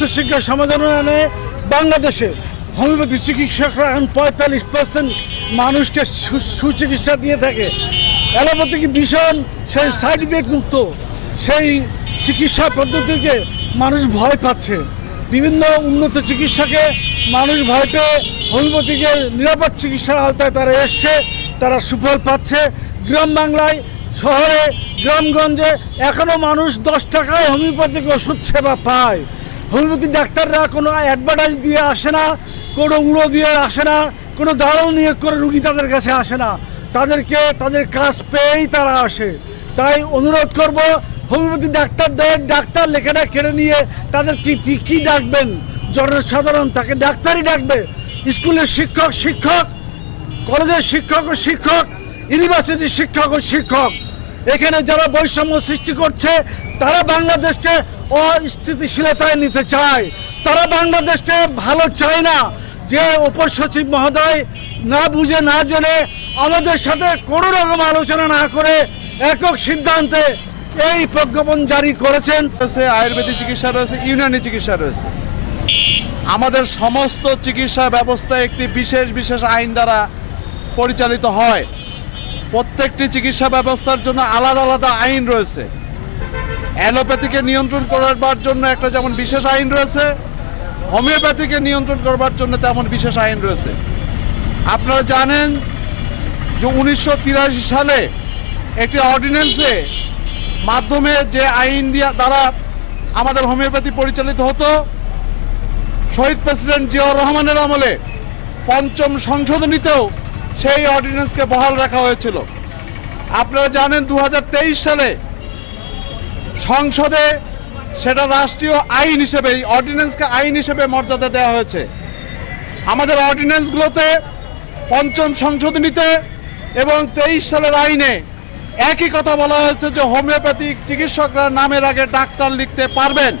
স্বাস্থ্যশিক্ষা সমাধানে বাংলাদেশে হোমিওপ্যাথি চিকিৎসকরা এখন 45% মানুষকে সুচিকিৎসা দিয়ে থাকে। অ্যালোপ্যাথিক ভীষণ সেই সাইড ইফেক্ট মুক্ত সেই চিকিৎসা পদ্ধতিকে মানুষ ভয় পাচ্ছে। বিভিন্ন উন্নত চিকিৎসাকে মানুষ ভয় পেয়ে হোমিওপ্যাথিকের নিরাপদ চিকিৎসার আওতায় তারা এসছে, তারা সুফল পাচ্ছে। গ্রাম বাংলায়, শহরে, গ্রামগঞ্জে এখনও মানুষ 10 টাকায় হোমিওপ্যাথিক ওষুধ সেবা পায়। হোমিওপ্যাথি ডাক্তাররা কোনো অ্যাডভার্টাইজ দিয়ে আসে না, কোনো উড়ো দিয়ে আসে না, কোনো দালাল নিয়োগ করে রুগী তাদের কাছে আসে না, তাদের কাজ পেয়েই তারা আসে। তাই অনুরোধ করব, হোমিওপ্যাথি ডাক্তার লেখাটা কেড়ে নিয়ে তাদের কি ডাকবেন? জনসাধারণ তাকে ডাক্তারই ডাকবে। স্কুলের শিক্ষক, কলেজের শিক্ষক, ইউনিভার্সিটির শিক্ষক। এখানে যারা বৈষম্য সৃষ্টি করছে তারা বাংলাদেশকে অস্থিতিশীলতায় নিতে চায়, তারা বাংলাদেশকে ভালো চায় না। যে উপসচিব মহোদয় না বুঝে না জেনে আমাদের সাথে কোনো রকম আলোচনা না করে একক সিদ্ধান্তে এই প্রজ্ঞাপন জারি করেছেন। আয়ুর্বেদিক চিকিৎসা রয়েছে, ইউনানি চিকিৎসা রয়েছে। আমাদের সমস্ত চিকিৎসা ব্যবস্থা একটি বিশেষ আইন দ্বারা পরিচালিত হয়। প্রত্যেকটি চিকিৎসা ব্যবস্থার জন্য আলাদা আইন রয়েছে। অ্যালোপ্যাথিকে নিয়ন্ত্রণ করবার জন্য একটা যেমন বিশেষ আইন রয়েছে, হোমিওপ্যাথিকে নিয়ন্ত্রণ করবার জন্য তেমন বিশেষ আইন রয়েছে। আপনারা জানেন যে 1983 সালে একটি অর্ডিন্যান্সে মাধ্যমে যে আইন দ্বারা আমাদের হোমিওপ্যাথি পরিচালিত হতো, শহীদ প্রেসিডেন্ট জিয়াউর রহমানের আমলে ৫ম সংশোধনীতেও সেই অর্ডিন্যান্সকে বহাল রাখা হয়েছিল। আপনারা জানেন 2023 সালে সংসদে সেটা রাষ্ট্রীয় আইন হিসেবে, অর্ডিন্যান্সকে আইন হিসেবে মর্যাদা দেওয়া হয়েছে। আমাদের অর্ডিন্যান্সগুলোতে ৫ম সংশোধনীতে এবং 23 সালের আইনে একই কথা বলা হয়েছে যে হোমিওপ্যাথিক চিকিৎসকরা নামের আগে ডাক্তার লিখতে পারবেন।